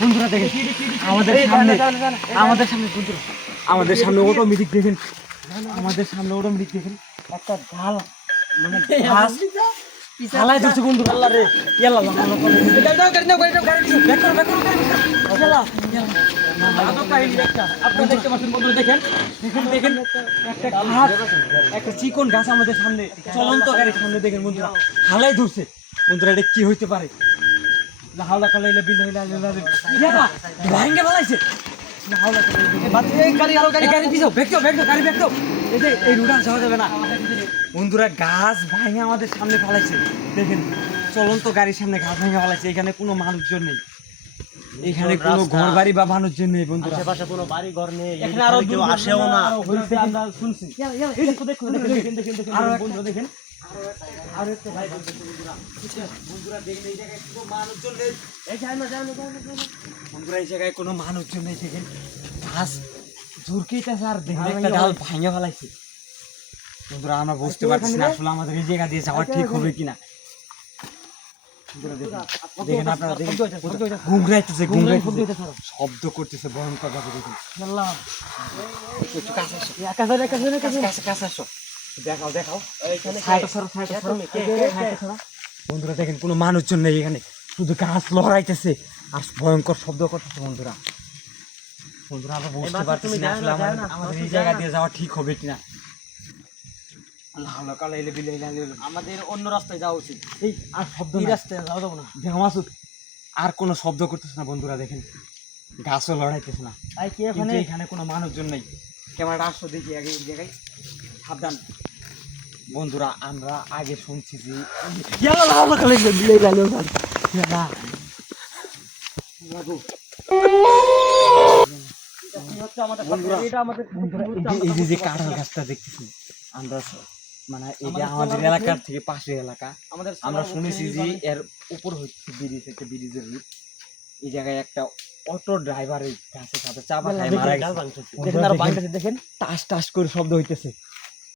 বন্ধুরা দেখেন আমাদের সামনে আমাদের সামনে বন্ধুরা আমাদের সামনে অটোমেটিক দেখেন আমাদের সামনে অটোমেটিক দেখেন একটা ঢাল মানে ঘাস হালাই ধরছে বন্ধু আল্লাহ রে আল্লাহ আপনারা দেখতে পাচ্ছেন বন্ধুরা দেখেন দেখেন দেখেন একটা ঘাস একটা চিকন গাছ আমাদের সামনে চলন্ত গাড়ির সামনে দেখেন বন্ধুরা হালাই ধরছে। বন্ধুরা এটা কি হইতে পারে? না হাওলা কালাইলে বিল হইলে ভাঙ্গে ফেলাইছে না হাওলা কালাইলে গাড়ি আরও গাড়ি গাড়ি পিছাও ব্যাক দাও ব্যাক দাও গাড়ি ব্যাক দাও এই যে এই না। বন্ধুরা গাছ ভাঙে আমাদের সামনে ফেলাইছে। দেখেন চলন্ত গাড়ির সামনে গাছ ভেঙে ফেলাইছে। এখানে কোনো মানুষজন নেই। এখানে কোনো ঘর বাড়ি বা মানুষজন নেই বন্ধুরা। আশেপাশে কোনো বাড়ি ঘর নেই এখানে আরও কেউ আসেও না। আমরা শুনছি। দেখেন, দেখেন, দেখেন, আরও বন্ধুরা দেখেন আরও একটা ভাই বন্ধুরা বন্ধুরা দেখেন এই জায়গায় কোনো মানুষজন নেই এই যাই না যাই না যাই না, যাই না। বন্ধুরা এই জায়গায় কোনো মানুষজন নেই দেখেন ঘাস ঝুরকেইতেছে আর দেখেন একটা ডাল ভাঙে ফেলাইছে বন্ধুরা আমরা বুঝতে পারছি না আসলে আমাদের এই জায়গা দিয়ে যাওয়া ঠিক হবে কিনা দেখেন, আপনারা দেখেন ঘুমরাইতেছে ঘুমরাইতেছে শব্দ করতেছে ভয়ঙ্কর ভাবে দেখুন কাছে আসো। কাছে, কাছে আসো। দেখাও দেখাও। বন্ধুরা দেখেন কোনো মানুষজন নেই এখানে। শুধু গাছ লড়াইতেছে। আর ভয়ঙ্কর শব্দ করতেছে বন্ধুরা। বন্ধুরা আমরা বুঝতে পারতেছি না আসলে আমাদের- এই জায়গা দিয়ে যাওয়া ঠিক হবে কিনা। আমাদের অন্য রাস্তায় যাওয়া উচিত। এই আর শব্দ। রাস্তায় যাওয়া যাব না। মাসুদ আর কোনো শব্দ করতেছে না বন্ধুরা দেখেন। গাছও লড়াইতেছে না। তাই কি এখানে? এখানে কোনো মানুষজন নেই। ক্যামেরাটা আসো দেখি আগে এই জায়গায়। সাবধান। বন্ধুরা আমরা আগে শুনছি যে এই যে- এই যে যে কাঁঠাল গাছটা দেখতেছি আমরা মানে এই আমাদের এলাকার থেকে পাশের এলাকা আমাদের আমরা শুনেছি যে এর উপর হচ্ছে ব্রিজ একটা ব্রিজের এই জায়গায় একটা অটো ড্রাইভার এই গাছের সাথে চাপা খায় মারা গেছে। দেখেন আর দেখেন টাস টাস করে শব্দ হইতেছে।